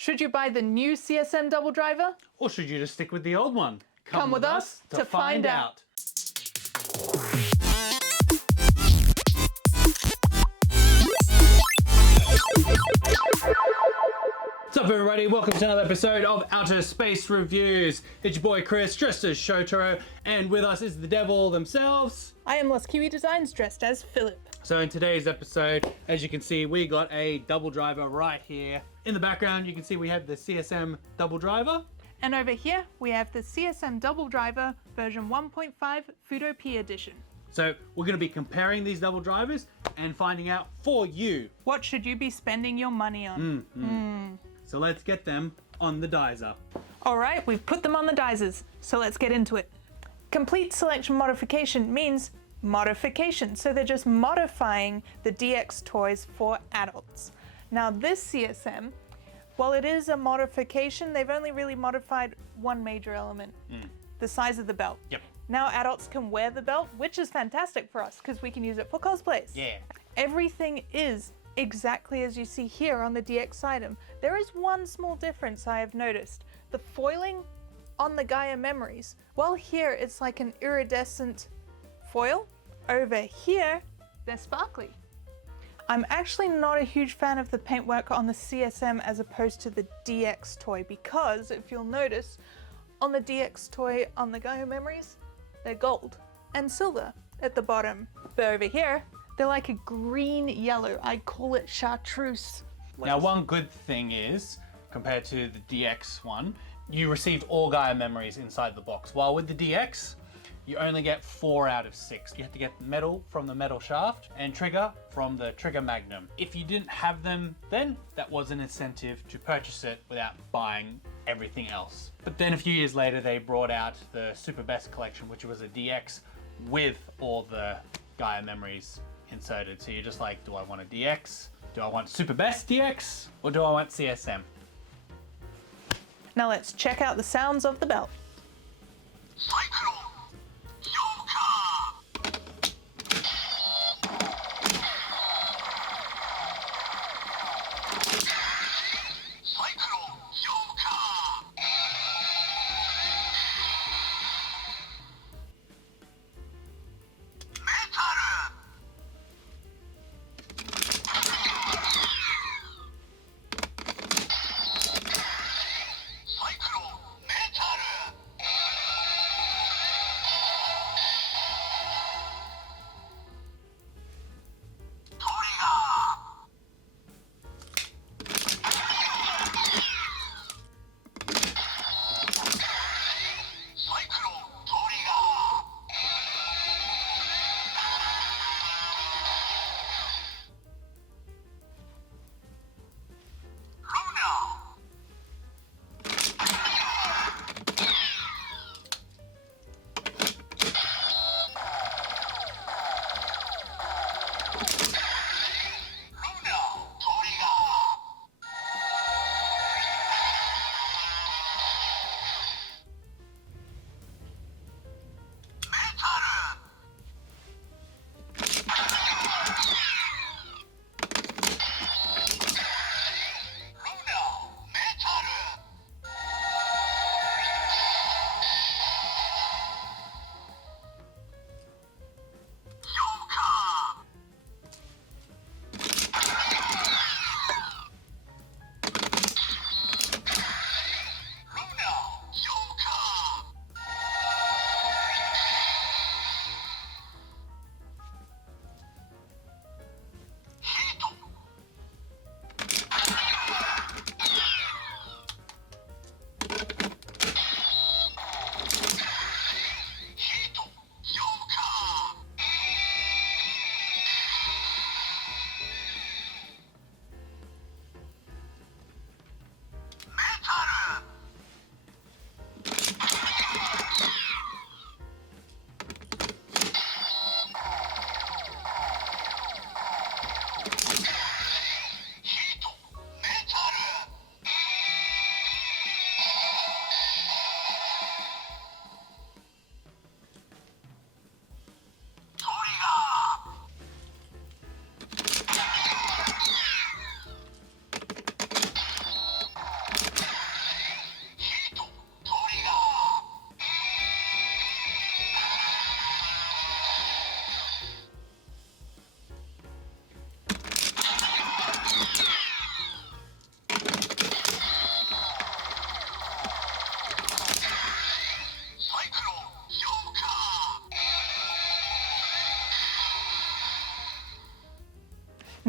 Should you buy the new CSM DoubleDriver? Or should you just stick with the old one? Come with us to find out. What's up everybody, welcome to another episode of OuttaSpaceReviews. It's your boy Chris, dressed as Shotaro, and with us is the devil themselves. I am Lost Kiwi Designs, dressed as Philip. So in today's episode, as you can see, we got a DoubleDriver right here. In the background, you can see we have the CSM DoubleDriver. And over here, we have the CSM DoubleDriver version 1.5 Fuuto PI Edition. So we're going to be comparing these DoubleDrivers and finding out for you. What should you be spending your money on? So let's get them on the dizer. All right, we've put them on the dizers, so let's get into it. Complete selection modification means modification, so they're just modifying the DX toys for adults. Now this CSM, while it is a modification, they've only really modified one major element, the size of the belt. Yep. Now adults can wear the belt, which is fantastic for us because we can use it for cosplays. Yeah. Everything is exactly as you see here on the DX item. There is one small difference I have noticed. The foiling on the Gaia memories. Well, here it's like an iridescent foil. Over here, they're sparkly. I'm actually not a huge fan of the paintwork on the CSM as opposed to the DX toy because if you'll notice, on the DX toy on the Gaia memories, they're gold and silver at the bottom. But over here, they're like a green yellow. I call it chartreuse. Now one good thing is, compared to the DX one, you received all Gaia memories inside the box. While with the DX, you only get 4 out of 6. You have to get metal from the metal shaft and trigger from the TriggerMagnum. If you didn't have them then, that was an incentive to purchase it without buying everything else. But then a few years later, they brought out the Super Best collection, which was a DX with all the Gaia memories inserted. So you're just like, do I want a DX? Do I want Super Best DX? Or do I want CSM? Now let's check out the sounds of the belt. Cyclone!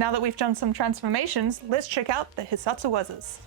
Now that we've done some transformations, let's check out the Hisatsuwazas.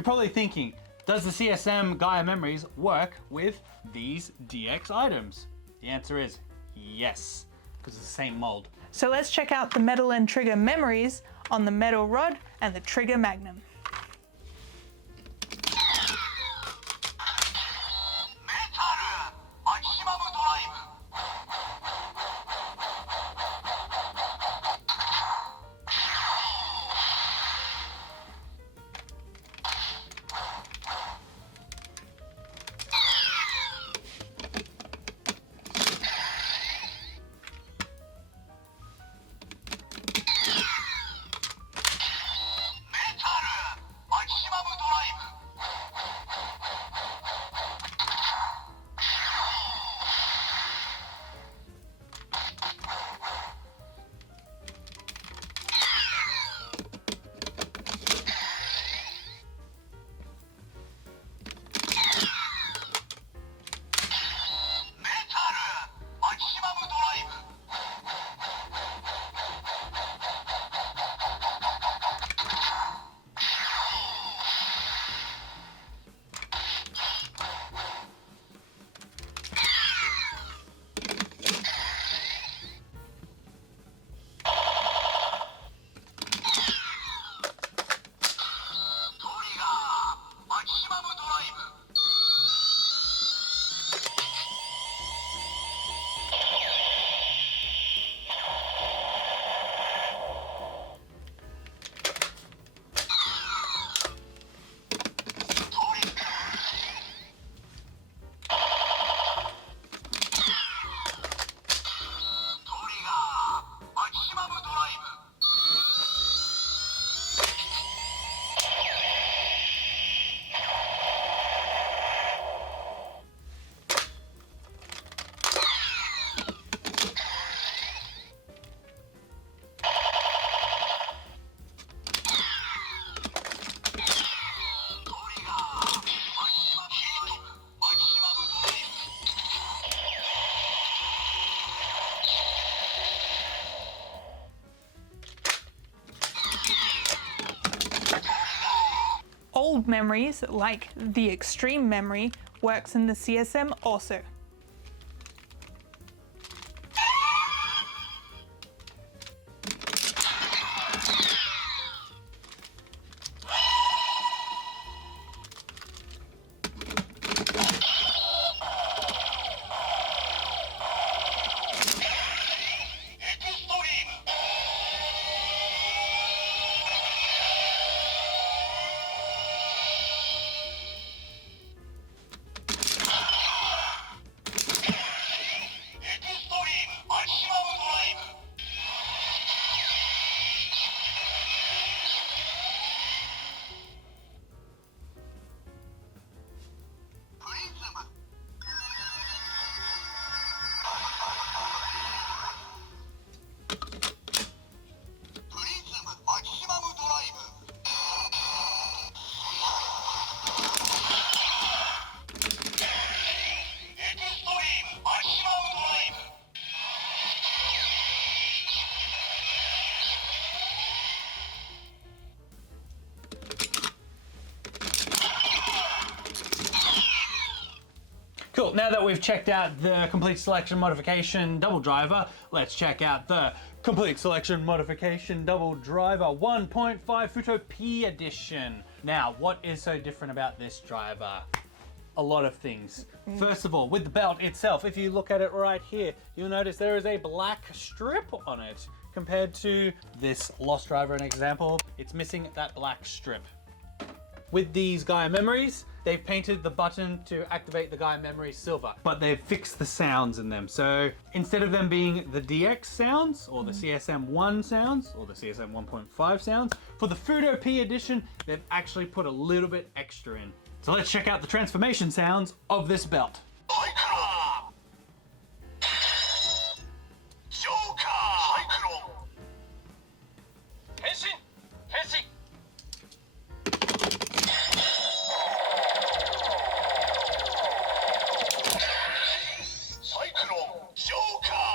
'You're probably thinking, does the CSM Gaia memories work with these DX items? The answer is yes, because it's the same mold. So let's check out the metal and trigger memories on the MetalRod and the TriggerMagnum. Old memories, like the Xtreme memory, works in the CSM also. Cool, now that we've checked out the complete selection modification double driver, let's check out the complete selection modification double driver 1.5 Fuuto PI Edition. Now, what is so different about this driver? A lot of things. First of all, with the belt itself, if you look at it right here, you'll notice there is a black strip on it compared to this Lost driver, an example. It's missing that black strip. With these Gaia memories, they've painted the button to activate the Gaia memory silver, but they've fixed the sounds in them. So instead of them being the DX sounds or the CSM 1 sounds or the CSM 1.5 sounds, for the Fuuto PI Edition, they've actually put a little bit extra in. So let's check out the transformation sounds of this belt. Cyclone! Joker! Cyclone! Henshin! Henshin! Cyclone! Joker!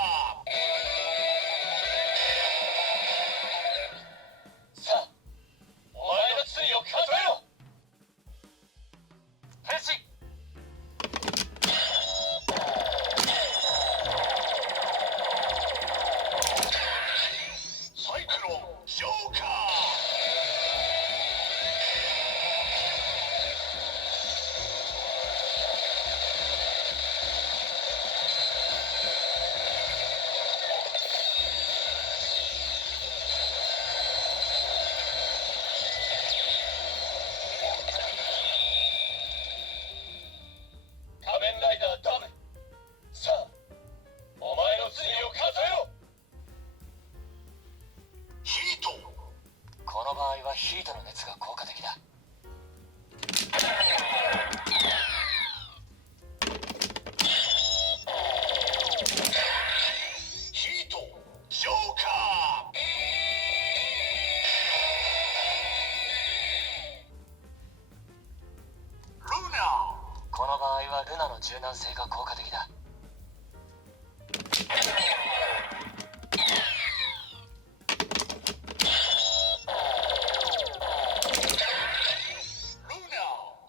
さあ、お前の罪を数えろ! 変身! Cyclone Joker! 仮面ライダーダブル。さあ、お前の罪を数えろ。ヒート。この場合はヒートの熱が効果的だ。ヒート、ジョーカー。ルナ。この場合はルナの柔軟性が効果的だ。ルナ、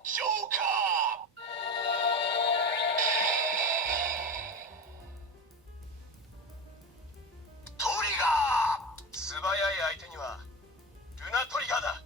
ジョーカー。トリガー。素早い相手にはルナトリガーだ。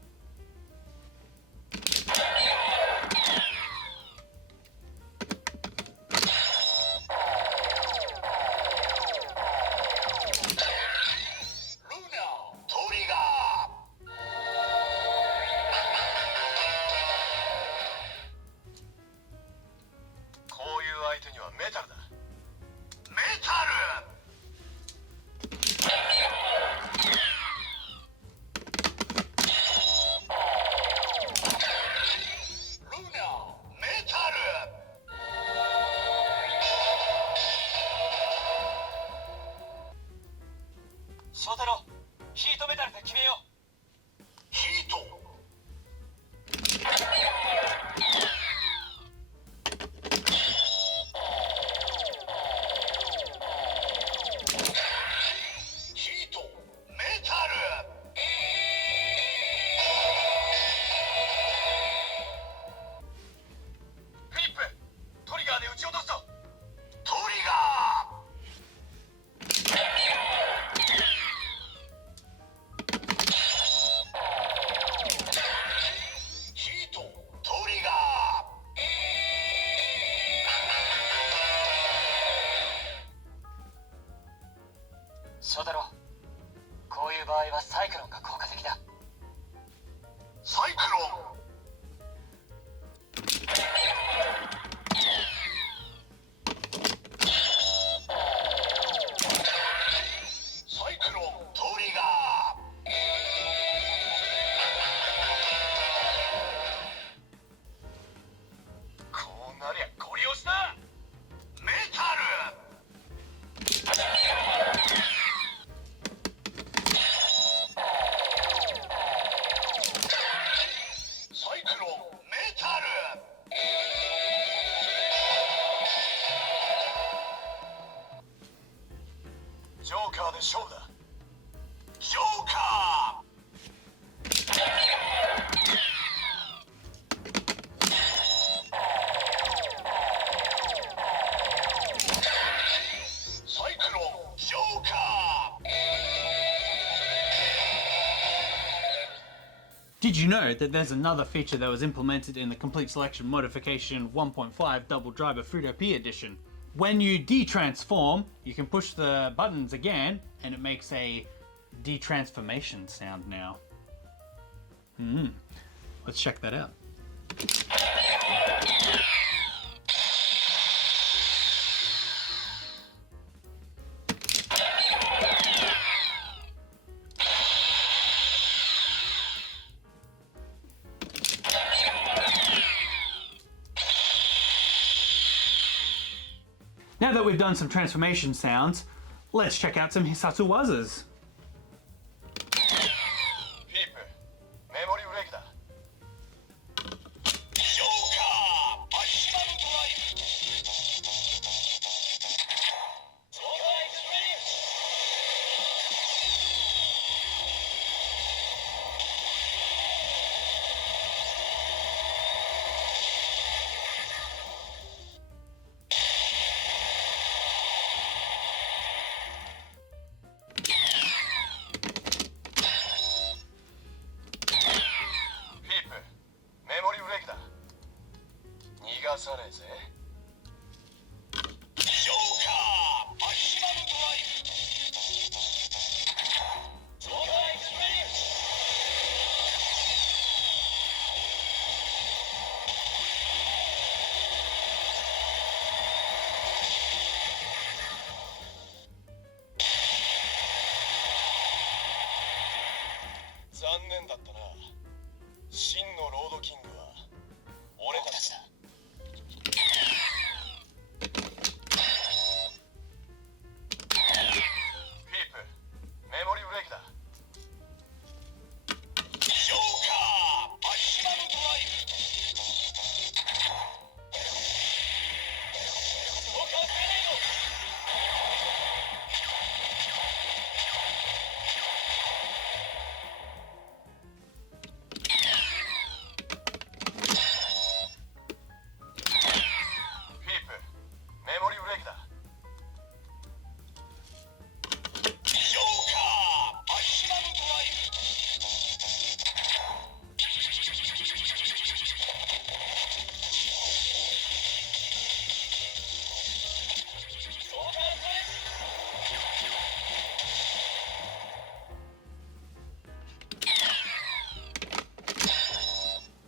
相手にはメタルだ。メタル。ルナ、メタル。翔太郎、ヒートメタルで決めよう。ヒート。翔太郎、こういう場合はサイクロンが効果的だ。サイクロン。サイクロントリガー。こうなりゃゴリ押しだ。メタル。Did you know that there's another feature that was implemented in the Complete Selection Modification 1.5 DoubleDriver Fuuto PI Edition? When you detransform, you can push the buttons again and it makes a detransformation sound now. Let's check that out. Now that we've done some transformation sounds, let's check out some Hisatsu Wazas.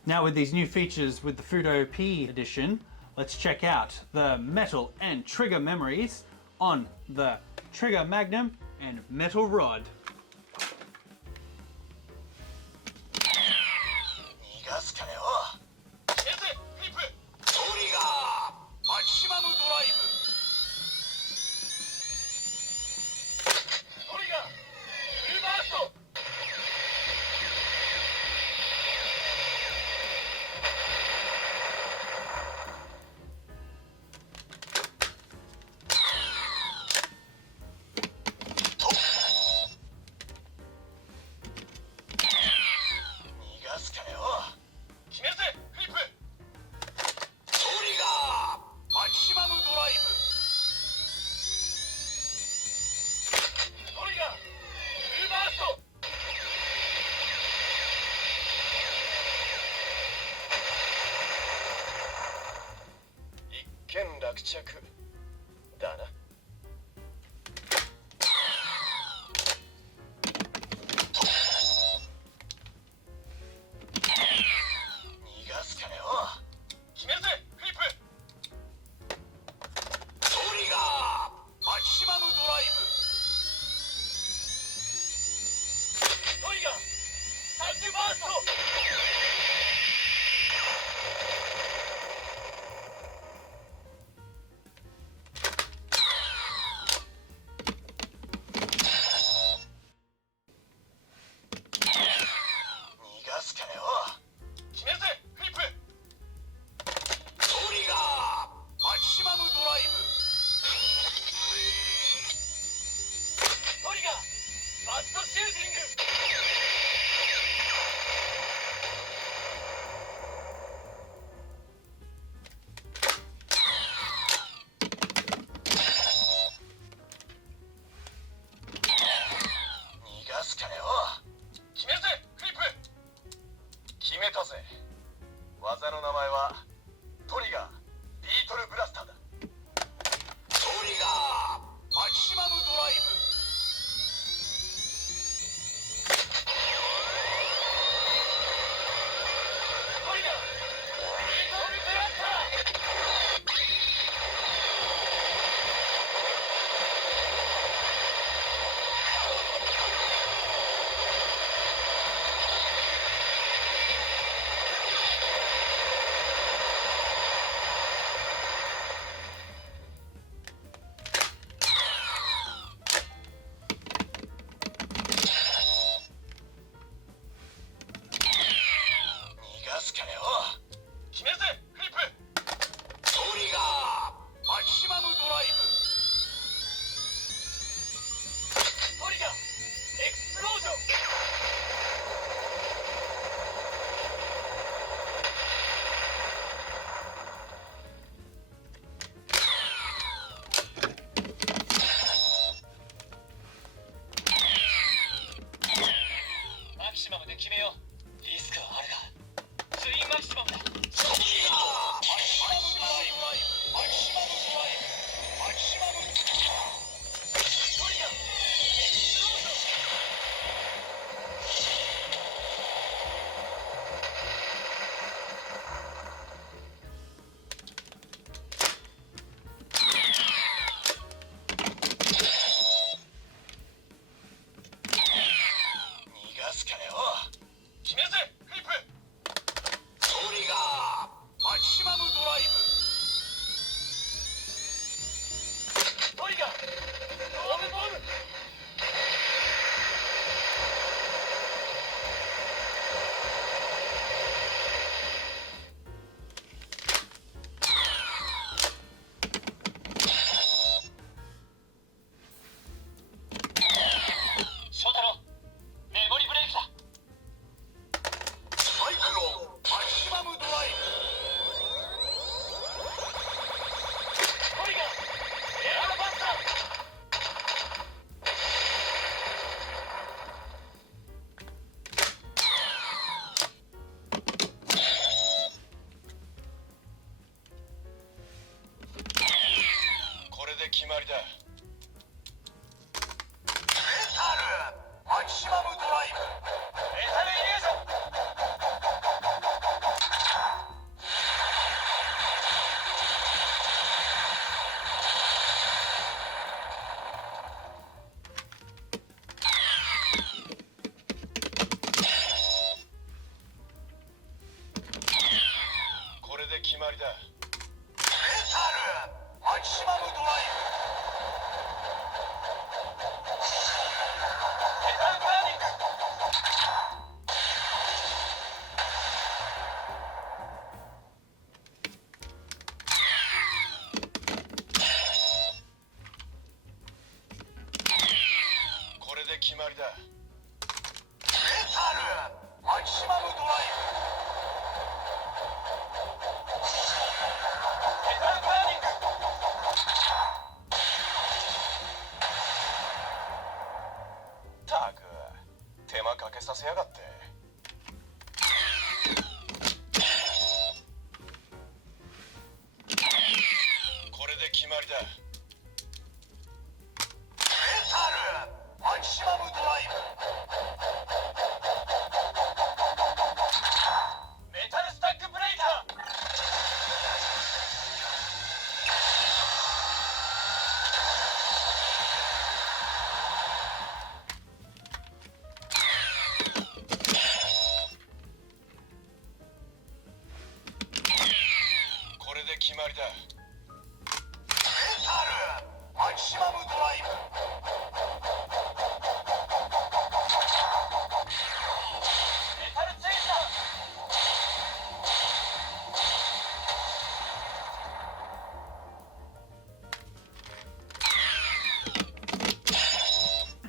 Now with these new features with the Fuuto PI Edition, let's check out the metal and trigger memories on the TriggerMagnum and MetalRod. 技の名前はトリガービートルブラスターだ。トリガーマキシマムドライブ。トリガービートルブラスター。決まりだ。メタルマキシマムドライブ。メタルイリュージョン。これで決まりだ。メタルマキシマムドライブ。決まりだ。メタルマキシマムドライブ。メタルバーニング。たく手間かけさせやがって。これで決まりだ。メタルマキシマムドライブ。メタルスタックブレイカー。これで決まりだ。メタルマキシマムドライブ。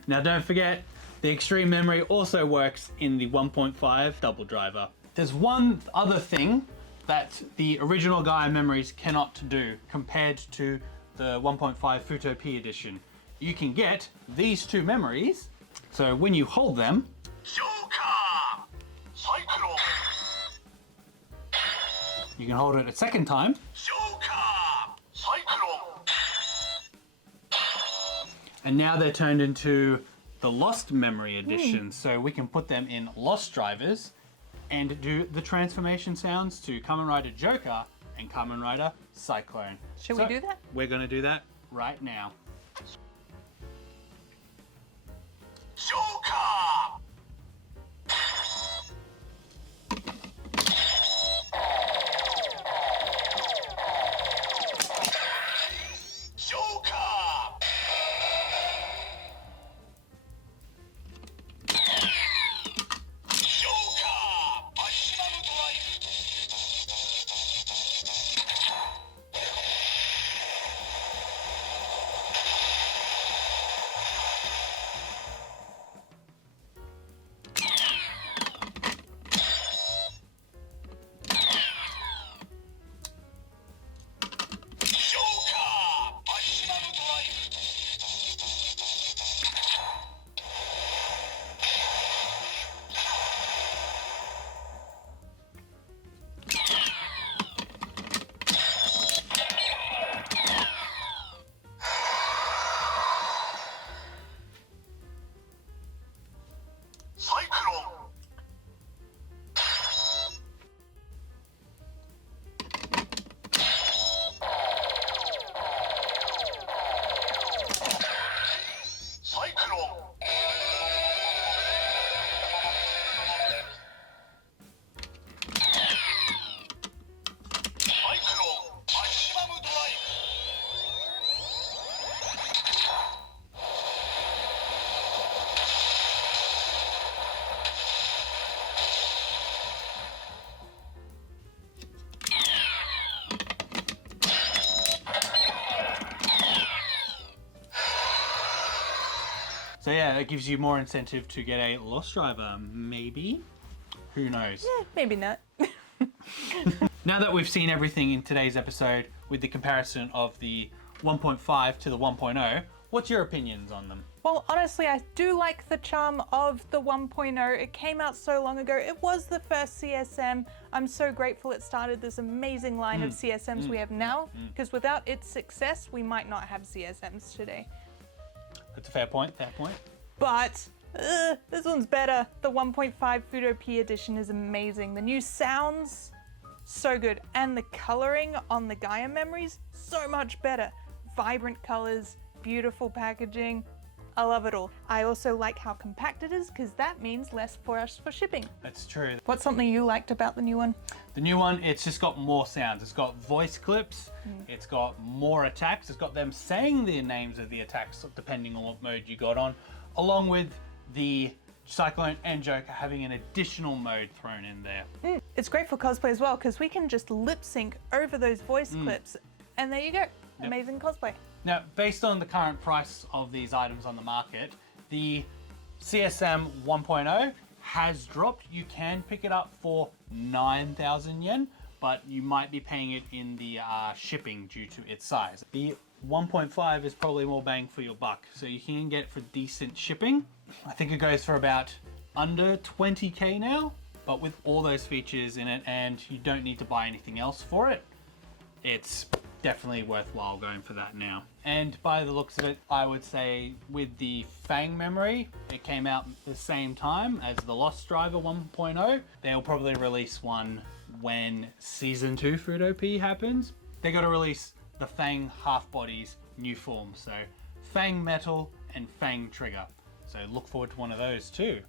Now don't forget, the Xtreme memory also works in the 1.5 DoubleDriver. There's one other thing that the original Gaia memories cannot do compared to the 1.5 Fuuto PI Edition. You can get these two memories, so when you hold them, Joker! Cyclone! You can hold it a second time. ジョーカーサイクロン And now they're turned into the Lost Memory Edition. So we can put them in Lost Drivers and do the transformation sounds to Kamen Rider Joker and Kamen Rider Cyclone. Should we do that? We're going to do that right now. ジョーカージョーカージョーカーマキシマムドライブ ジョーカーマキシマムドライブ サイクロン サイクロン サイクロンマキシマムドライブ So yeah, it gives you more incentive to get a Lost Driver, maybe? Who knows? Maybe not. Now that we've seen everything in today's episode with the comparison of the 1.5 to the 1.0, what's your opinions on them? Well, honestly, I do like the charm of the 1.0. It came out so long ago. It was the first CSM. I'm so grateful it started this amazing line of CSMs we have now, because without its success, we might not have CSMs today. That's a fair point, fair point. But this one's better. The 1.5 Fuuto PI Edition is amazing. The new sounds, so good. And the coloring on the Gaia memories, so much better. Vibrant colors, beautiful packaging. I love it all. I also like how compact it is, because that means less for us for shipping. That's true. What's something you liked about the new one? The new one, it's just got more sounds. It's got voice clips, it's got more attacks, it's got them saying the names of the attacks depending on what mode you got on, along with the Cyclone and Joker having an additional mode thrown in there. It's great for cosplay as well, because we can just lip sync over those voice clips, and there you go. Amazing cosplay. Now, based on the current price of these items on the market, the CSM 1.0 has dropped. You can pick it up for 9,000 yen, but you might be paying it in the shipping due to its size. The 1.5 is probably more bang for your buck, so you can get it for decent shipping. I think it goes for about under 20k now, but with all those features in it, and you don't need to buy anything else for it, it's definitely worthwhile going for that now. And by the looks of it, I would say with the Fang memory, it came out the same time as the Lost Driver 1.0. They'll probably release one when Season 2 Fuuto PI happens. They got to release the Fang half bodies new form, so Fang Metal and Fang Trigger. So look forward to one of those too.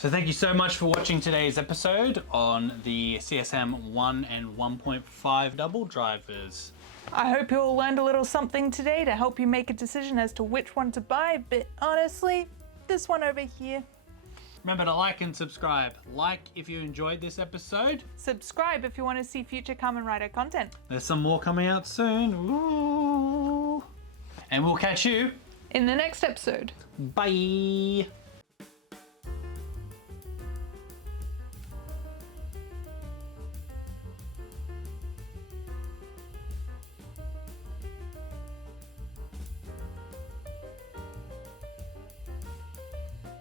So thank you so much for watching today's episode on the CSM 1 and 1.5 double drivers. I hope you all learned a little something today to help you make a decision as to which one to buy, but honestly, this one over here. Remember to like and subscribe. Like if you enjoyed this episode. Subscribe if you want to see future Kamen Rider content. There's some more coming out soon. Ooh. And we'll catch you In the next episode. Bye.